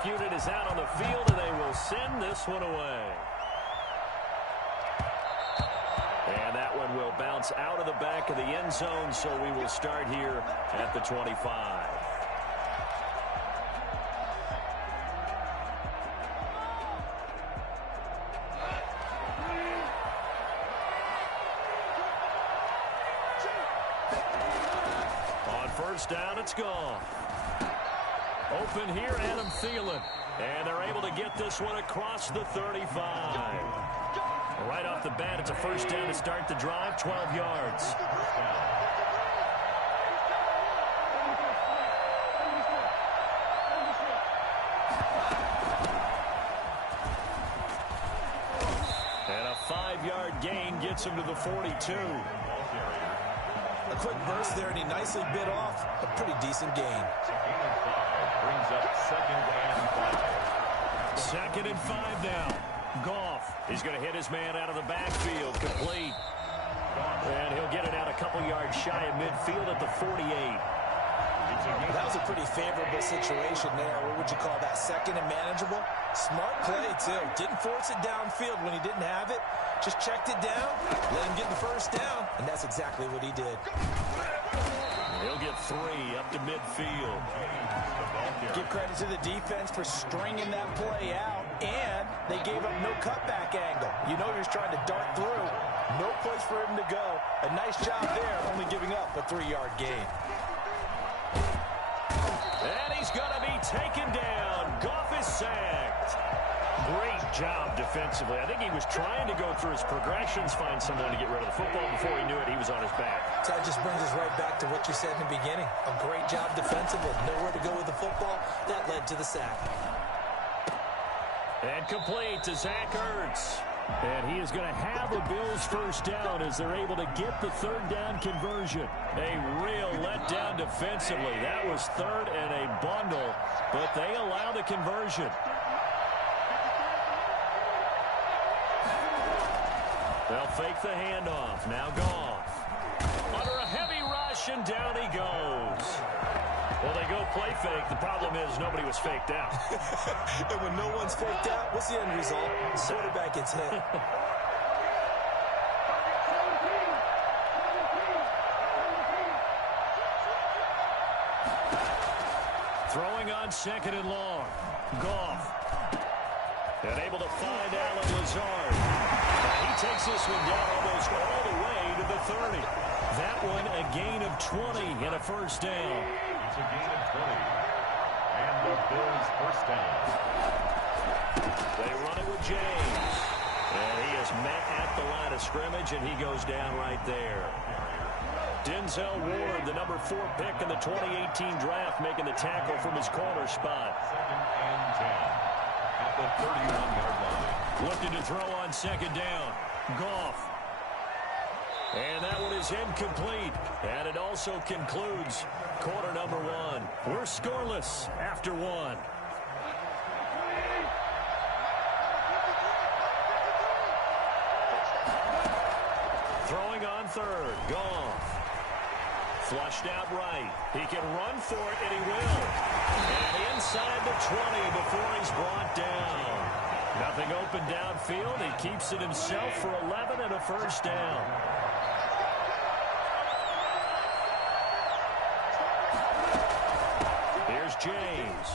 kickoff unit is out on the field, and they will send this one away. And that one will bounce out of the back of the end zone, so we will start here at the 25. On first down, it's gone. Open here, Adam Thielen. And they're able to get this one across the 35. Right off the bat, it's a first down to start the drive, 12 yards. And a 5-yard gain gets him to the 42. A quick burst there, and he nicely bit off a pretty decent gain. Brings up 2nd and 5. 2nd and 5 now. Goff. He's going to hit his man out of the backfield. Complete. And he'll get it out a couple yards shy of midfield at the 48. That was a pretty favorable situation there. What would you call that? 2nd and manageable? Smart play, too. Didn't force it downfield when he didn't have it. Just checked it down, let him get the first down, and that's exactly what he did. He'll get 3 up to midfield. Give credit to the defense for stringing that play out, and they gave up no cutback angle. You know he's trying to dart through. No place for him to go. A nice job there, only giving up a 3-yard gain. And he's going to be taken down. Goff is sacked. Great job defensively. I think he was trying to go through his progressions, find someone to get rid of the football. Before he knew it, he was on his back. So that just brings us right back to what you said in the beginning. A great job defensively. Nowhere to go with the football. That led to the sack. And complete to Zach Ertz. And he is going to have a Bills first down as they're able to get the 3rd down conversion. A real letdown defensively. That was 3rd and a bundle, but they allow the conversion. They'll fake the handoff. Now Goff. Under a heavy rush, and down he goes. Well, they go play fake. The problem is nobody was faked out. And when no one's faked out, what's the end result? The quarterback gets hit. Throwing on 2nd and long. Goff. And able to find Alan Lazard. He takes this one down almost all the way to the 30. That one a gain of 20 and a first down. It's a gain of 20. And the Bills first down. They run it with James. And he is met at the line of scrimmage, and he goes down right there. Denzel Ward, the number 4 pick in the 2018 draft, making the tackle from his corner spot. 2nd and 10 at the 31-yard line. Looking to throw on 2nd down. Goff. And that one is incomplete. And it also concludes quarter number 1. We're scoreless after 1. Throwing on 3rd. Goff. Flushed out right. He can run for it, and he will. And inside the 20 before he's brought down. Nothing open downfield. He keeps it himself for 11 and a first down. Here's James.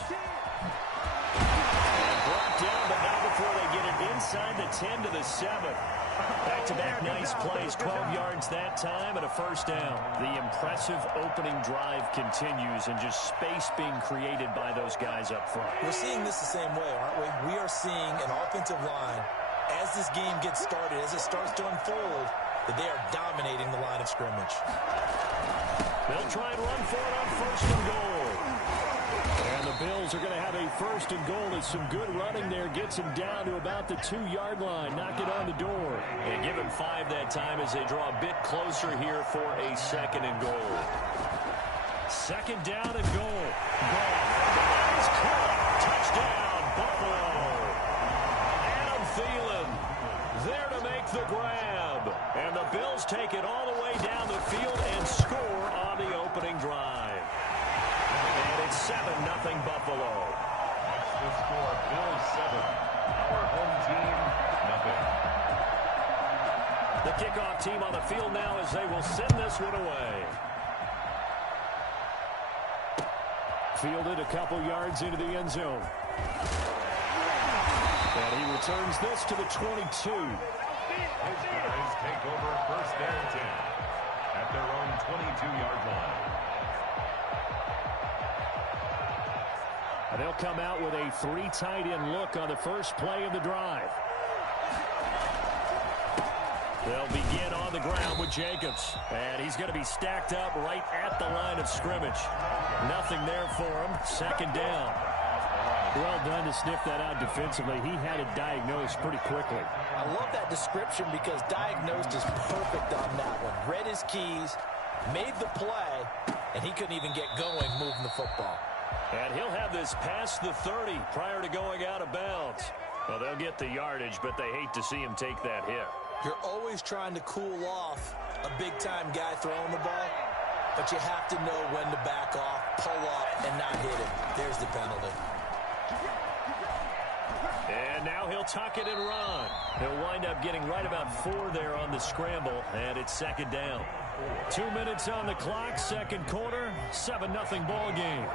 And brought down, but not before they get it inside the 10 to the 7. Back-to-back nice plays, 12 yards that time and a first down. The impressive opening drive continues, and just space being created by those guys up front. We're seeing this the same way, aren't we? We are seeing an offensive line, as this game gets started, as it starts to unfold, that they are dominating the line of scrimmage. They'll try and run for it on 1st and goal. And the Bills are going to have a 1st and goal. As some good running there gets him down to about the 2-yard line. Knock it on the door. And give him 5 that time as they draw a bit closer here for a 2nd and goal. 2nd down and goal. That is caught. Touchdown, Buffalo. Adam Thielen there to make the grab. And the Bills take it all the way down the field and score on the opening drive. And it's 7-0 Buffalo. kickoff team on the field now as they will send this one away. Fielded a couple yards into the end zone. And he returns this to the 22. His guys take over first and 10 at their own 22-yard line. And they'll come out with a 3 tight end look on the first play of the drive. They'll begin on the ground with Jacobs. And he's going to be stacked up right at the line of scrimmage. Nothing there for him. Second down. Well done to sniff that out defensively. He had it diagnosed pretty quickly. I love that description because diagnosed is perfect on that one. Read his keys, made the play, and he couldn't even get going moving the football. And he'll have this past the 30 prior to going out of bounds. Well, they'll get the yardage, but they hate to see him take that hit. You're always trying to cool off a big-time guy throwing the ball, but you have to know when to back off, pull up, and not hit him. There's the penalty. And now he'll tuck it and run. He'll wind up getting right about 4 there on the scramble, and it's second down. 2 minutes on the clock, second quarter, 7-0 ball game.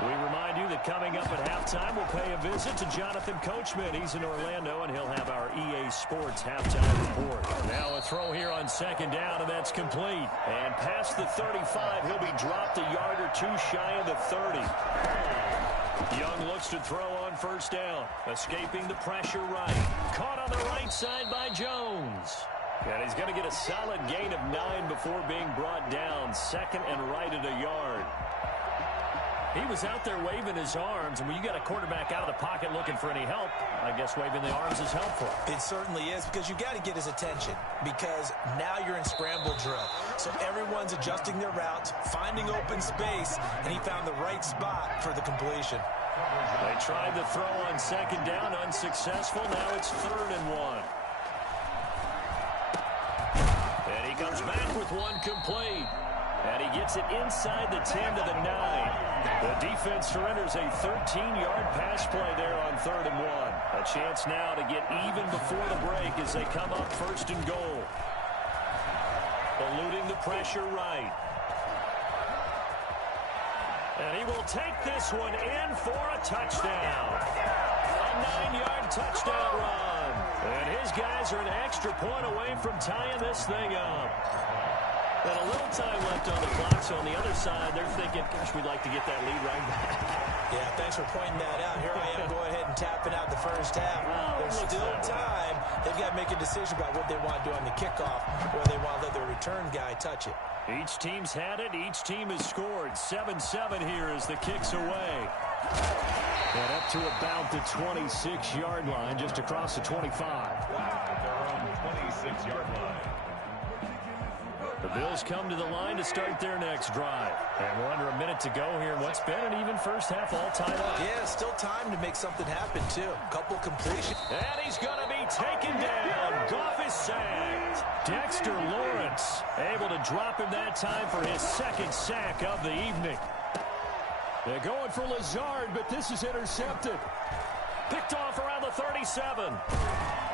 We remind you that coming up at halftime, we'll pay a visit to Jonathan Coachman. He's in Orlando, and he'll have our EA Sports halftime report. Now a throw here on second down, and that's complete. And past the 35, he'll be dropped a yard or 2 shy of the 30. Young looks to throw on first down. Escaping the pressure right. Caught on the right side by Jones. And he's going to get a solid gain of 9 before being brought down. Second and right at a yard. He was out there waving his arms, and when you got a quarterback out of the pocket looking for any help, I guess waving the arms is helpful. It certainly is, because you got to get his attention, because now you're in scramble drill. So everyone's adjusting their routes, finding open space, and he found the right spot for the completion. They tried the throw on second down, unsuccessful. Now it's 3rd and 1. And he comes back with one complete. And he gets it inside the 10 to the 9. The defense surrenders a 13-yard pass play there on 3rd and 1. A chance now to get even before the break as they come up 1st and goal. Eluding the pressure right. And he will take this one in for a touchdown. A 9-yard touchdown run. And his guys are an extra point away from tying this thing up. And a little time left on the clock, so on the other side, they're thinking, gosh, we'd like to get that lead right back. Yeah, thanks for pointing that out. Here I am going ahead and tapping out the first half. There's still time. They've got to make a decision about what they want to do on the kickoff, or they want to let their return guy touch it. Each team's had it. Each team has scored. 7-7 here as the kick's away. And up to about the 26-yard line, just across the 25. Their own 26-yard line. The Bills come to the line to start their next drive. And we're under a minute to go here in what's been an even first half all tied up. Yeah, still time to make something happen, too. Couple completions. And he's going to be taken down. Goff is sacked. Dexter Lawrence able to drop him that time for his 2nd sack of the evening. They're going for Lazard, but this is intercepted. Picked off around the 37.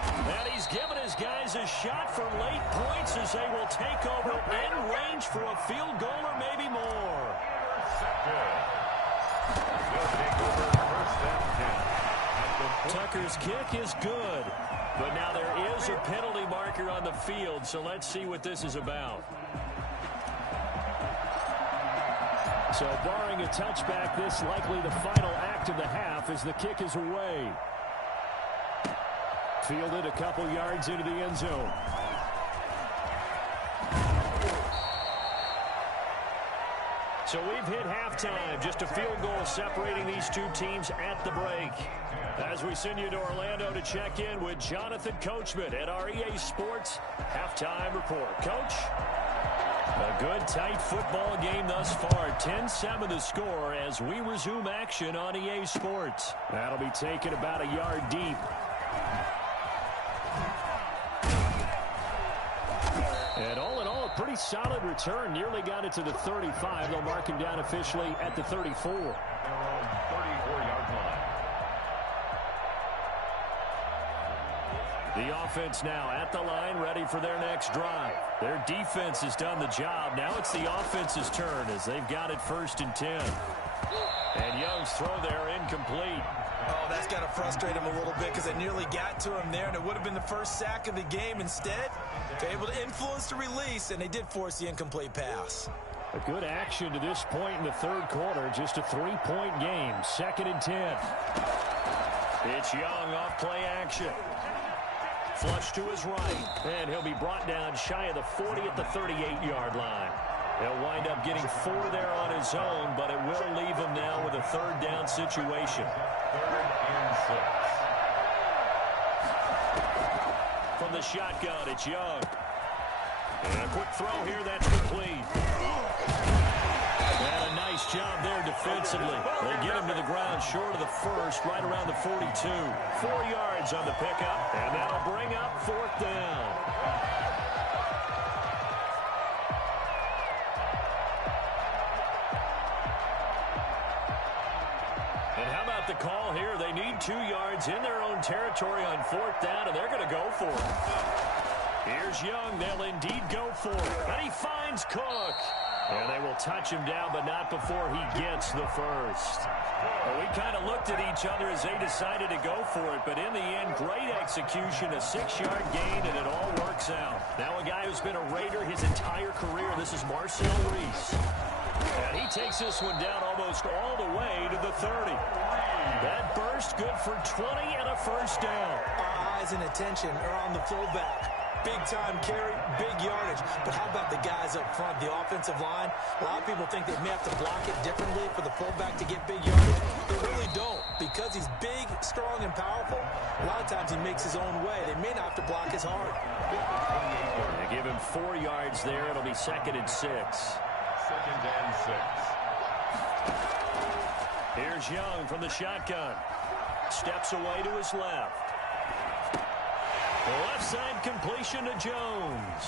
And he's given his guys a shot for late points as they will take over in range for a field goal or maybe more. Tucker's kick is good. But now there is a penalty marker on the field, so let's see what this is about. So barring a touchback, this likely the final act of the half as the kick is away. Fielded a couple yards into the end zone. So we've hit halftime. Just a field goal separating these two teams at the break. As we send you to Orlando to check in with Jonathan Coachman at our EA Sports Halftime Report. Coach? A good, tight football game thus far. 10-7 the score as we resume action on EA Sports. That'll be taken about a yard deep. And all in all, a pretty solid return. Nearly got it to the 35. They'll mark him down officially at the 34. Their own 34-yard line. The offense now at the line, ready for their next drive. Their defense has done the job. Now it's the offense's turn as they've got it 1st and 10. And Young's throw there incomplete. Oh, that's got to frustrate him a little bit because they nearly got to him there, and it would have been the first sack of the game. Instead, they're able to influence the release, and they did force the incomplete pass. A good action to this point in the 3rd quarter. Just a 3-point game. 2nd and 10. It's Young off play action. Flush to his right, and he'll be brought down shy of the 40 at the 38-yard line. He'll wind up getting 4 there on his own, but it will leave him now with a 3rd down situation. 3rd and 6. From the shotgun, it's Young. And a quick throw here, that's complete. And a nice job there defensively. They get him to the ground short of the 1st, right around the 42. 4 yards on the pickup, and that'll bring up 4th down. And how about the call here? They need 2 yards in their own territory on 4th down, and they're going to go for it. Here's Young. They'll indeed go for it. And he finds Cook. And they will touch him down, but not before he gets the 1st. Well, we kind of looked at each other as they decided to go for it, but in the end, great execution, a 6-yard gain, and it all works out. Now a guy who's been a Raider his entire career, this is Marcel Reese. And he takes this one down almost all the way to the 30. That burst good for 20 and a 1st down. Our eyes and attention are on the fullback. Big-time carry, big yardage. But how about the guys up front, the offensive line? A lot of people think they may have to block it differently for the fullback to get big yardage. They really don't. Because he's big, strong, and powerful, a lot of times he makes his own way. They may not have to block as hard. They give him 4 yards there. It'll be 2nd and 6. 2nd and 6. Here's Young from the shotgun. Steps away to his left. Left side completion to Jones.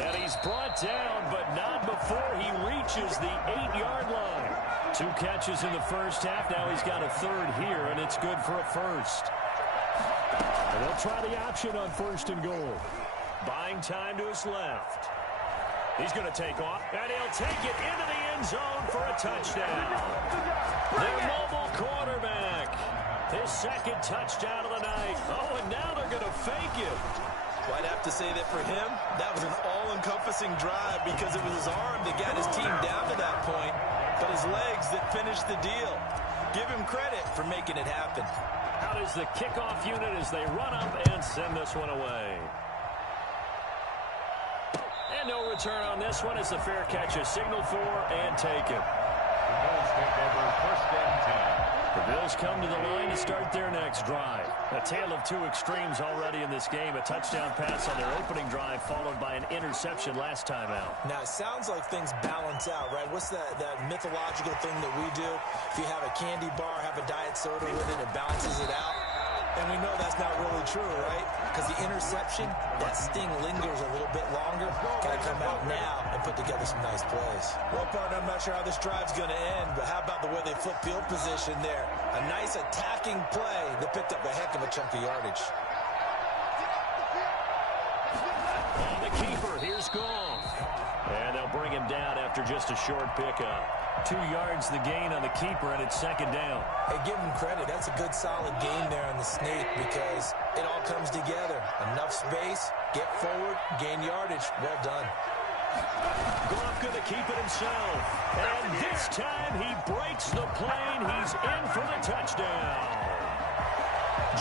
And he's brought down, but not before he reaches the 8-yard line. 2 catches in the 1st half. Now he's got a 3rd here, and it's good for a 1st. And they'll try the option on 1st and goal. Buying time to his left. He's going to take off, and he'll take it into the end zone for a touchdown. Their mobile quarterback. His 2nd touchdown of the night. Oh, and now they're going to fake it. Well, I'd have to say that for him, that was an all-encompassing drive because it was his arm that got his team down to that point, but his legs that finished the deal. Give him credit for making it happen. Out is the kickoff unit as they run up and send this one away. And no return on this one as the fair catch is signaled for and taken. The Bills take over 1st and 10. The Bills come to the line to start their next drive. A tale of 2 extremes already in this game. A touchdown pass on their opening drive followed by an interception last time out. Now, it sounds like things balance out, right? What's that mythological thing that we do? If you have a candy bar, have a diet soda with it, it balances it out. And we know that's not really true, right? Because the interception, that sting lingers a little bit longer. Got to come out now and put together some nice plays. Well, partner, I'm not sure how this drive's going to end, but how about the way they flip field position there? A nice attacking play that picked up a heck of a chunk of yardage. On the keeper, here's Goff. And they'll bring him down after just a short pickup. 2 yards the gain on the keeper, and it's 2nd down. Hey, give him credit. That's a good, solid game there on the sneak because it all comes together. Enough space, get forward, gain yardage. Well done. Goff going to keep it himself. And this time he breaks the plane. He's in for the touchdown.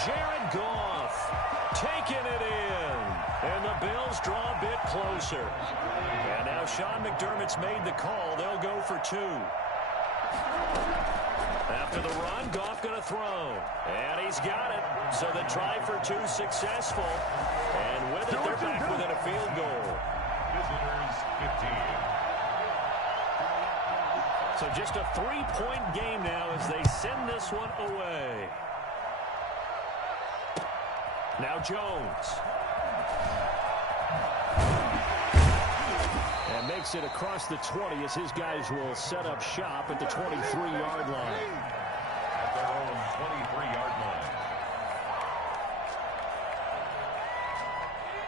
Jared Goff taking it in. And the Bills draw a bit closer. And now Sean McDermott's made the call. They'll go for 2. After the run, Goff going to throw. And he's got it. So the try for 2 successful. And with it, they're back within a field goal. Visitors 15. So just a 3-point game now as they send this one away. Now Jones. And makes it across the 20 as his guys will set up shop at the 23-yard line. At their own 23-yard line.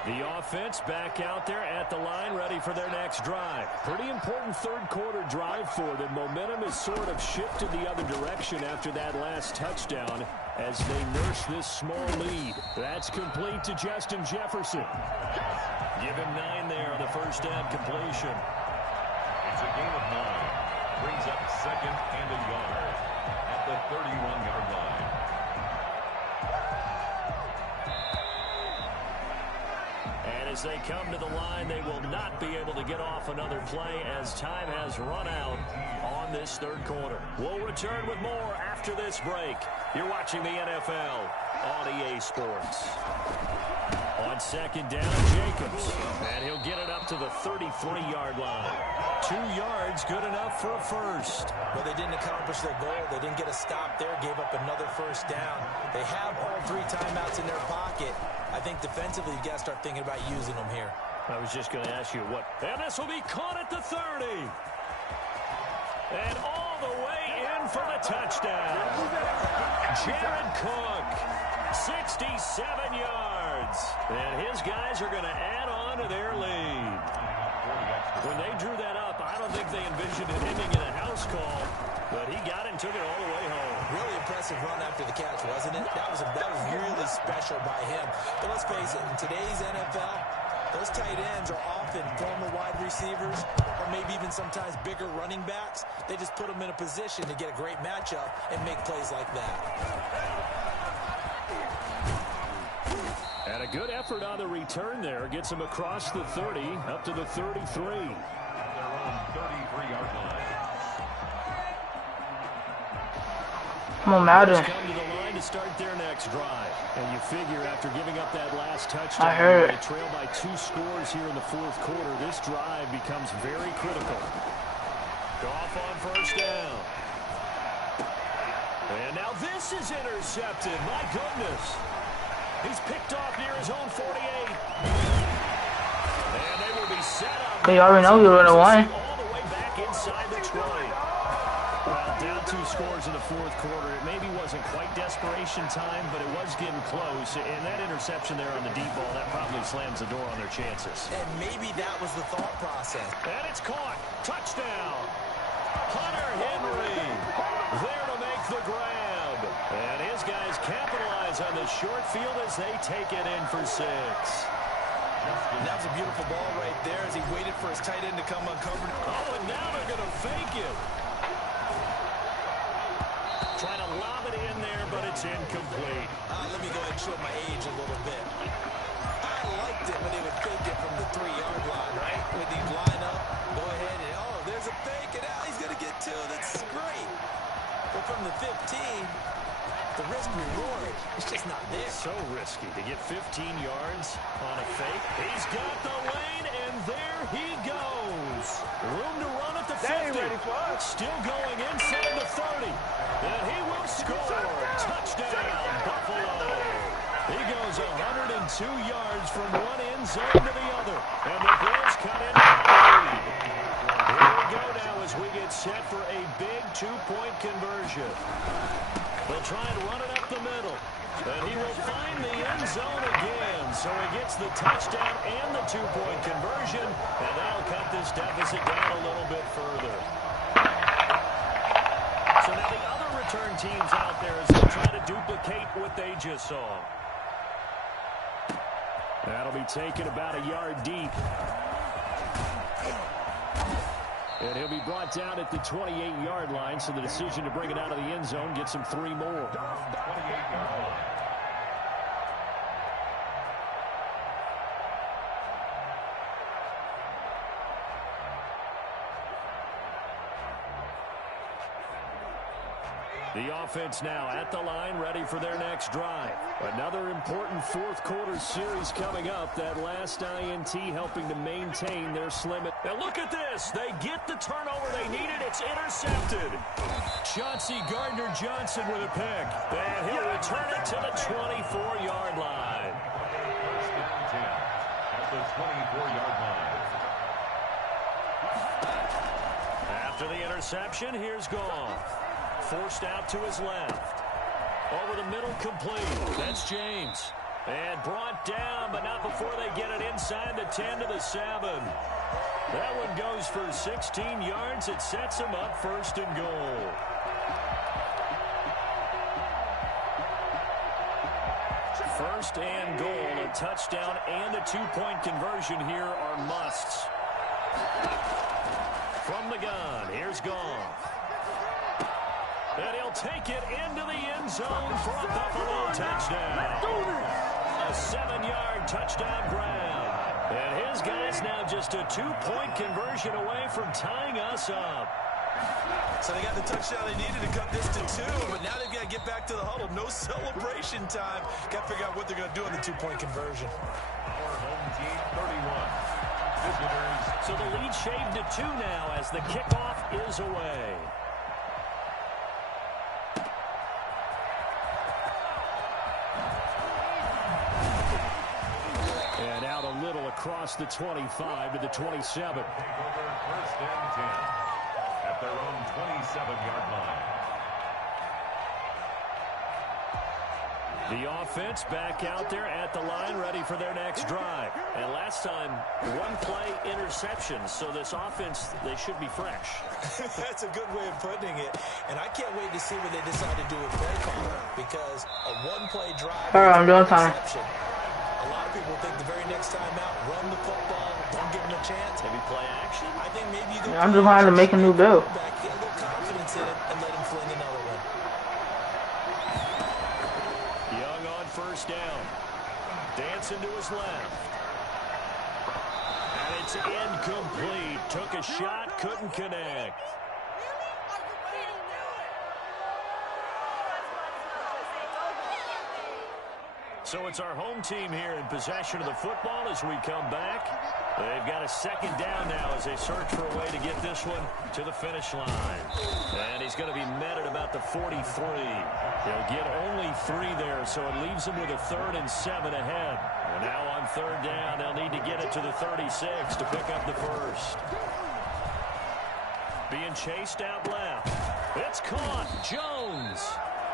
The offense back out there at the line, ready for their next drive. Pretty important third quarter drive for them. Momentum has sort of shifted the other direction after that last touchdown as they nurse this small lead. That's complete to Justin Jefferson. Give him 9 there on the first down completion. It's a gain of 9. Brings up second and a yard at the 31-yard line. As they come to the line, they will not be able to get off another play as time has run out on this third quarter. We'll return with more after this break. You're watching the NFL on EA Sports. On second down, Jacobs. And he'll get it up to the 33-yard line. 2 yards, good enough for a first. Well, they didn't accomplish their goal. They didn't get a stop there, gave up another first down. They have all 3 timeouts in their pocket. I think defensively, you got to start thinking about using them here. I was just going to ask you what. And this will be caught at the 30. And all the way in for the touchdown. Jared Cook, 67 yards. And his guys are going to add on to their lead. When they drew that up, I don't think they envisioned it ending in a house call, but he got it and took it all the way home. Really impressive run after the catch, wasn't it? That was really special by him. But let's face it, in today's NFL, those tight ends are often former wide receivers or maybe even sometimes bigger running backs. They just put them in a position to get a great matchup and make plays like that. And a good effort on the return there. Gets him across the 30, up to the 33. At their own 33-yard line. Come on, Madden. Come to the line to start their next drive. And you figure after giving up that last touchdown, I heard. they trail by 2 scores here in the fourth quarter. This drive becomes very critical. Goff on first down. And now this is intercepted. My goodness. He's picked off near his own 48. And they will be set up. You already know you're gonna win. All the way back inside the 20. Well, down 2 scores in the fourth quarter. It maybe wasn't quite desperation time, but it was getting close. And that interception there on the deep ball, that probably slams the door on their chances. And maybe that was the thought process. And it's caught. Touchdown. Hunter Henry there to make the grab. And his guys capitalize on the short field as they take it in for 6. And that was a beautiful ball right there as he waited for his tight end to come uncovered. Oh, and now they're going to fake it. Trying to lob it in there, but it's incomplete. Let me go ahead and show my age a little bit. I liked it when they would fake it from the 3-yard line, right? When they line up, go ahead and, oh, there's a fake, and now he's going to get 2. That's great. But from the 15, the risk-reward is just not there. So risky to get 15 yards on a fake. He's got the lane, and there he goes. Room to run at the 50. Still going inside the 30. And he will score. Touchdown, Buffalo. He goes 102 yards from one end zone to the other. And the Bills cut in the lead. Here we go now as we get set for a big 2-point conversion. They'll try and run it up the middle. And he will find the end zone again. So he gets the touchdown and the 2-point conversion. And that'll cut this deficit down a little bit further. So now the other return teams out there as they try to duplicate what they just saw. That'll be taken about a yard deep. And he'll be brought down at the 28-yard line, so the decision to bring it out of the end zone gets him 3 more. 28-yard line. The offense now at the line, ready for their next drive. Another important fourth quarter series coming up. That last INT helping to maintain their slim. Now look at this. They get the turnover they needed. It's intercepted. Chauncey Gardner-Johnson with a pick. And he'll return it to the 24-yard line. First and 10 at the 24-yard line. After the interception, here's Goff. Forced out to his left. Over the middle, complete. That's James. And brought down, but not before they get it inside the 10 to the 7. That one goes for 16 yards. It sets them up 1st and goal. First and goal, a touchdown and a 2-point conversion here are musts. From the gun, here's Goff. And he'll take it into the end zone for a Buffalo touchdown. A 7-yard touchdown grab. And his guy's now just a 2-point conversion away from tying us up. So they got the touchdown they needed to cut this to 2, but now they've got to get back to the huddle. No celebration time. Got to figure out what they're going to do on the 2-point conversion. Our home team, 31. Visitors. So the lead shaved to 2 now as the kickoff is away. And out a little across the 25 to the 27. Take over 1st and 10 at their own 27-yard line. The offense back out there at the line, ready for their next drive. And last time, 1-play interception. So this offense, they should be fresh. That's a good way of putting it. And I can't wait to see what they decide to do with play calling, because a 1-play drive. All right, I'm doing time. A lot of people think the very next time out, run the football, don't give them a chance. Maybe play action. I think maybe you can. Yeah, I'm just going to make a new build. Get a little confidence in it and let him fling another one. Young on 1st down. Dancing to his left. And it's incomplete. Took a shot, couldn't connect. So it's our home team here in possession of the football as we come back. They've got a 2nd down now as they search for a way to get this one to the finish line. And he's going to be met at about the 43. They'll get only 3 there, so it leaves them with a 3rd and 7 ahead. And now on 3rd down, they'll need to get it to the 36 to pick up the 1st. Being chased out left. It's caught. Jones.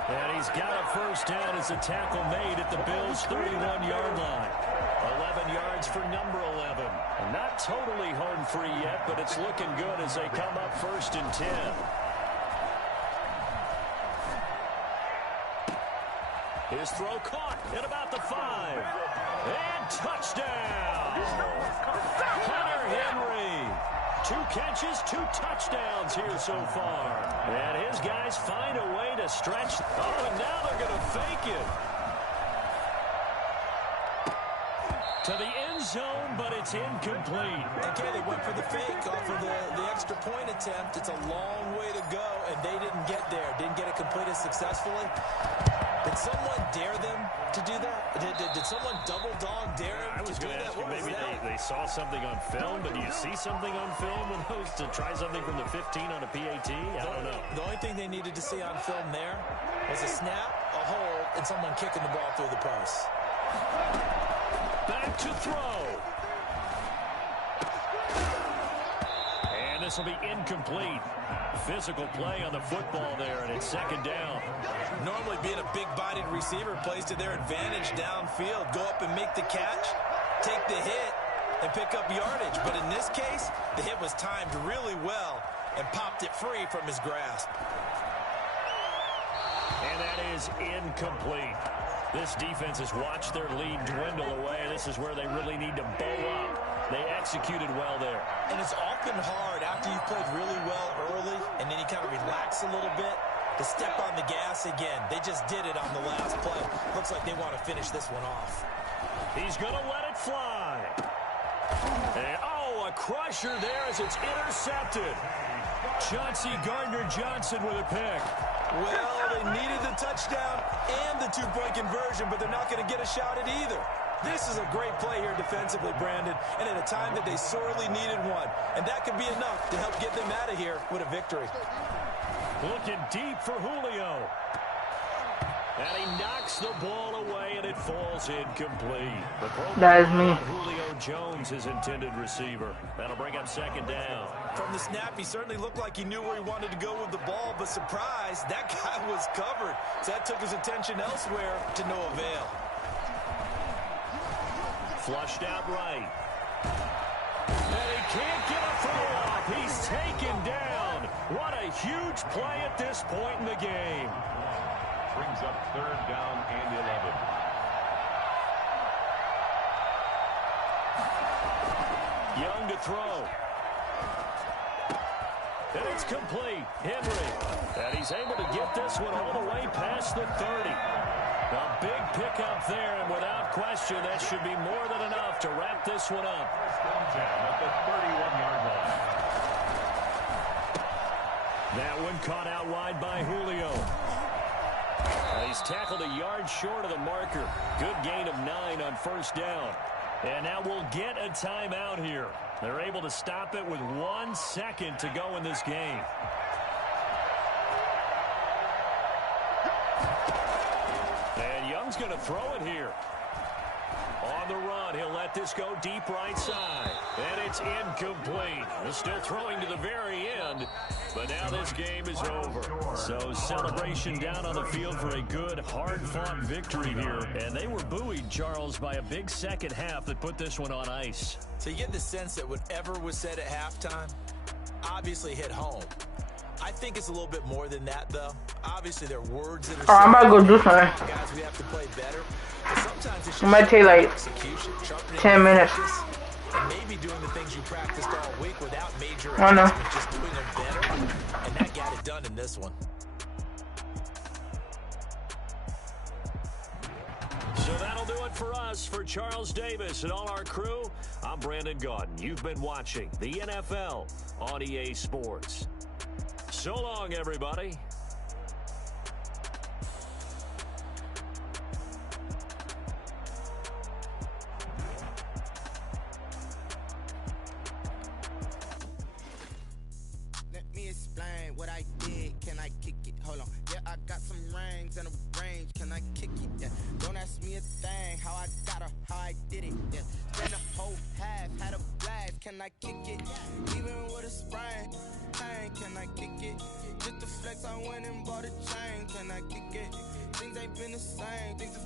And he's got a 1st down as a tackle made at the Bills' 31-yard line. 11 yards for number 11. And not totally home free yet, but it's looking good as they come up 1st and 10. His throw caught at about the 5. And touchdown! Hunter Henry. 2 catches, 2 touchdowns here so far. And his guys find a way to stretch. Oh, and now they're going to fake it. To the end zone, but it's incomplete. Okay, they went for the fake off of the extra point attempt. It's a long way to go, and they didn't get there. Didn't get it completed successfully. Did someone dare them to do that? Did someone double dog dare them to do that? I was going to ask you, maybe they saw something on film, but do you see something on film when those to try something from the 15 on a PAT? I don't know. The only thing they needed to see on film there was a snap, a hold, and someone kicking the ball through the post. Back to throw. And this will be incomplete. Physical play on the football there, and it's 2nd down. Normally being a big-bodied receiver plays to their advantage downfield. Go up and make the catch, take the hit, and pick up yardage. But in this case, the hit was timed really well and popped it free from his grasp. And that is incomplete. This defense has watched their lead dwindle away. This is where they really need to bow up. They executed well there. And it's often hard after you've played really well early and then you kind of relax a little bit to step on the gas again. They just did it on the last play. Looks like they want to finish this one off. He's going to let it fly. And, a crusher there as it's intercepted. Chauncey Gardner-Johnson with a pick. Well, they needed the touchdown and the 2-point conversion, but they're not going to get a shot at either. This is a great play here defensively, Brandon, and at a time that they sorely needed one. And that could be enough to help get them out of here with a victory. Looking deep for Julio. And he knocks the ball away, and it falls incomplete. That is me. Julio Jones, his intended receiver. That'll bring up 2nd down. From the snap, he certainly looked like he knew where he wanted to go with the ball, but surprise, that guy was covered. So that took his attention elsewhere to no avail. Flushed out right. And he can't get a throw off. He's taken down. What a huge play at this point in the game. Brings up 3rd down and 11. Young to throw. And it's complete. Henry. And he's able to get this one all the way past the 30. A big pickup there, and without question, that should be more than enough to wrap this one up. At the 31-yard line. That one caught out wide by Julio. He's tackled a yard short of the marker. Good gain of 9 on 1st down. And now we'll get a timeout here. They're able to stop it with 1 second to go in this game. And Young's going to throw it here. On the run, he'll let this go deep right side. And it's incomplete. He's still throwing to the very end. But now this game is over. So celebration down on the field for a good, hard-fought victory here. And they were buoyed, Charles, by a big second half that put this one on ice. So you get the sense that whatever was said at halftime obviously hit home. I think it's a little bit more than that, though. Obviously, there are words that are I'm about to go do something. guys, we have to play better. But sometimes it's It might take like execution, 10 minutes. and maybe doing the things you practiced all week without major I know. adjustment, just doing them better. And that got it done in this one. So that'll do it for us. For Charles Davis and all our crew, I'm Brandon Gaudin. You've been watching the NFL on EA Sports. So long, everybody. Let me explain what I did. Can I kick it? Hold on. Yeah, I got some rings and a range. Can I kick it? Yeah. Don't ask me a thing. How I got her, how I did it. Yeah. Spent a whole half, had a blast. Can I kick it? Even with a sprain. Pain, can I kick it? Just to flex, I went and bought a chain. Can I kick it? Things ain't been the same. Things